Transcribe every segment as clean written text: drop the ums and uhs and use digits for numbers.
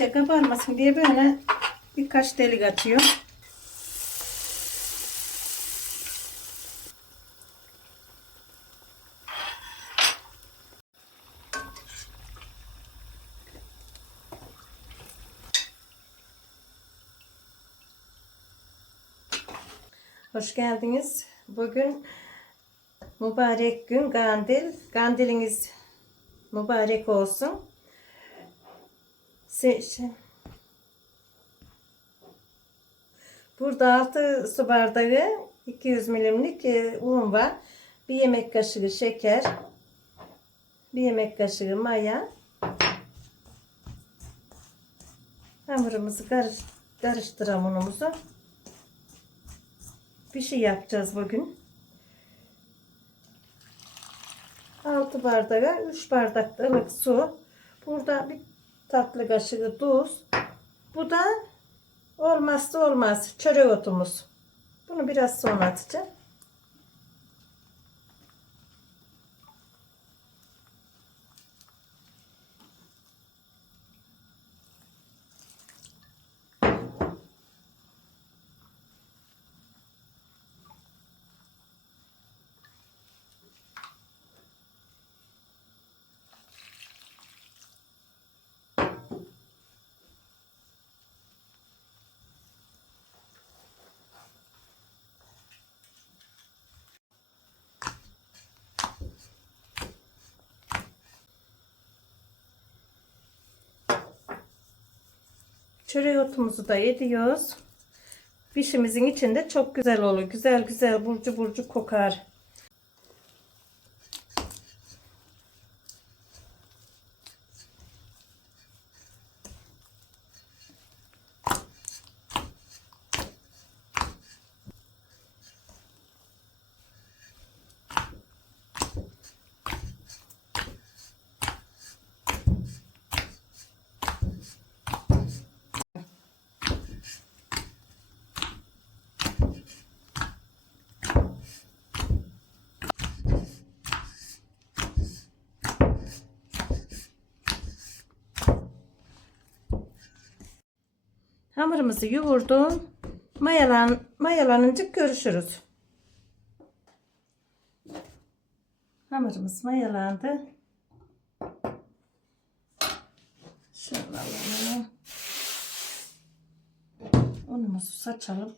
iyice kabarmasın diye böyle birkaç delik açıyorum. Hoş geldiniz. Bugün mübarek gün Kandil. Kandiliniz mübarek olsun. Burada 6 su bardağı 200 milimlik un var. Bir yemek kaşığı şeker. Bir yemek kaşığı maya. Hamurumuzu karıştıralım unumuzu. Bir şey yapacağız bugün. 6 bardağa 3 bardak ılık su. Burada bir tatlı kaşığı tuz. Bu da olmazsa olmaz çörek otumuz. Bunu biraz sonra atacağım. Çörek otumuzu da ediyoruz. Pişimizin içinde çok güzel olur. Güzel güzel burcu burcu kokar. Hamurumuzu yoğurdum. Mayalanınca görüşürüz. Hamurumuz mayalandı. Şöyle alalım. Unumuzu saçalım.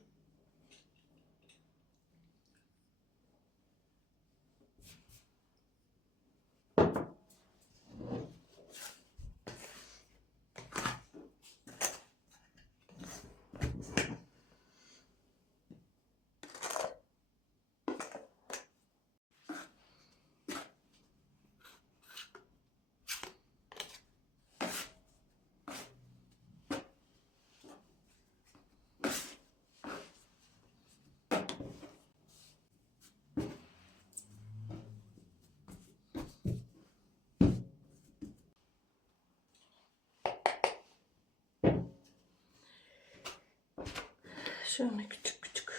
Şöyle küçük küçük.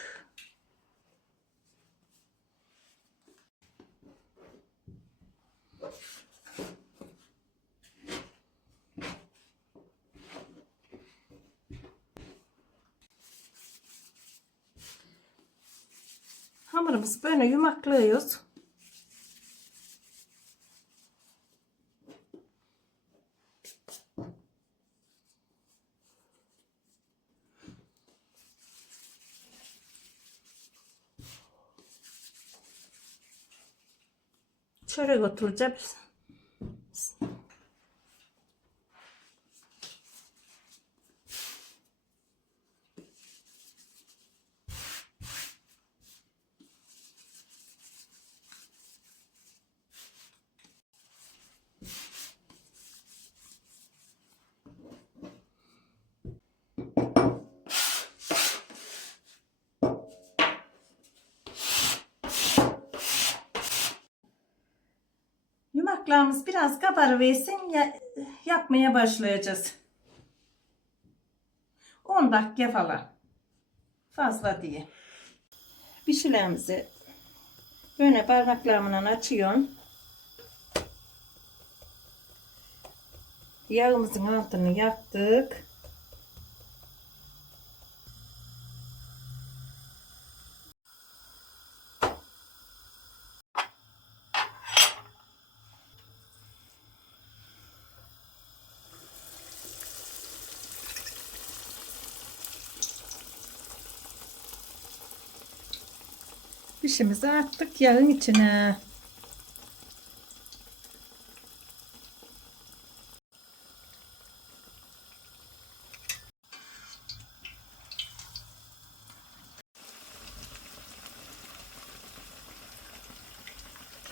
Hamurumuzu böyle yumaklıyoruz. Çörek oturacağız. Yumaklarımız biraz kabarıversin yapmaya başlayacağız. 10 dakika falan. Fazla diye. Pişilerimizi böyle parmaklarımla açıyorum. Yağımızın altını yaktık. Pişimizi attık yağın içine.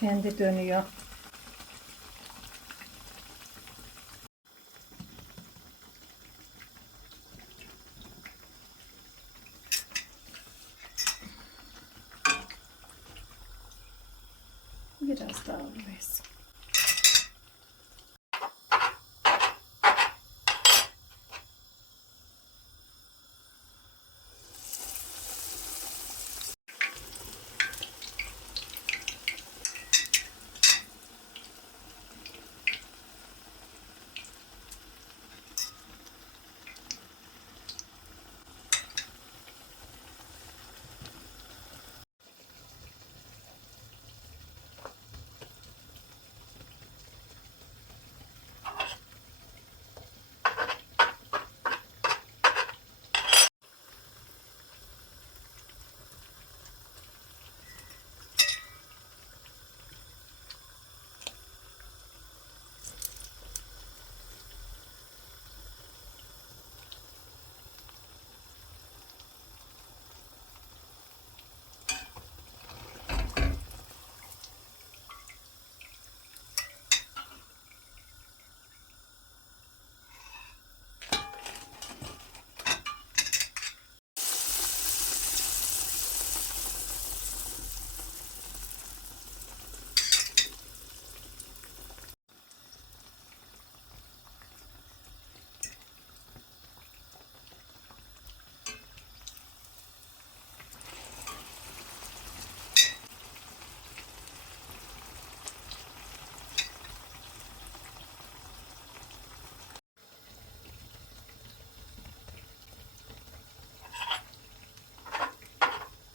Kendi dönüyor. Biraz daha alıyoruz.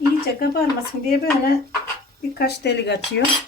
İyice kabarmasın diye böyle birkaç delik açıyor.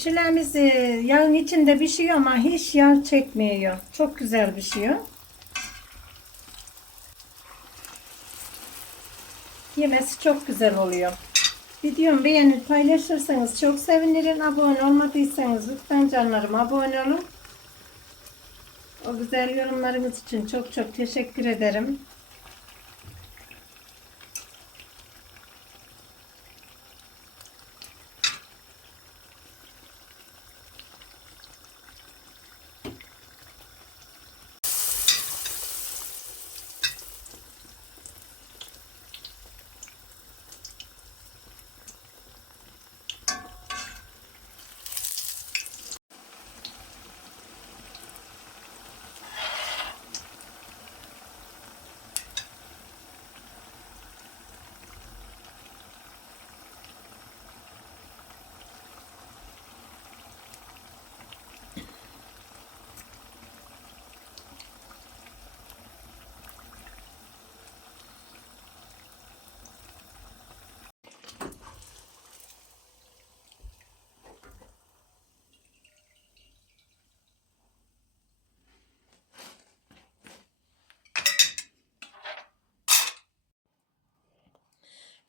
Pişilerimiz yağın içinde pişiyor ama hiç yağ çekmiyor. Çok güzel pişiyor. Yemesi çok güzel oluyor. Videomu beğenip paylaşırsanız çok sevinirim. Abone olmadıysanız lütfen canlarım abone olun. O güzel yorumlarınız için çok çok teşekkür ederim.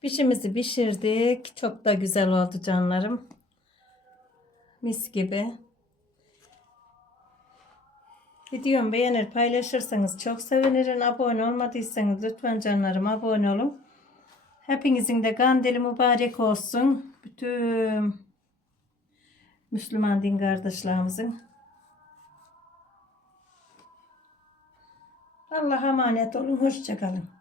Pişimizi pişirdik. Çok da güzel oldu canlarım. Mis gibi. Videomu beğenir paylaşırsanız çok sevinirim. Abone olmadıysanız lütfen canlarım abone olun. Hepinizin de kandili mübarek olsun. Bütün Müslüman din kardeşlerimizin. Allah'a emanet olun. Hoşça kalın.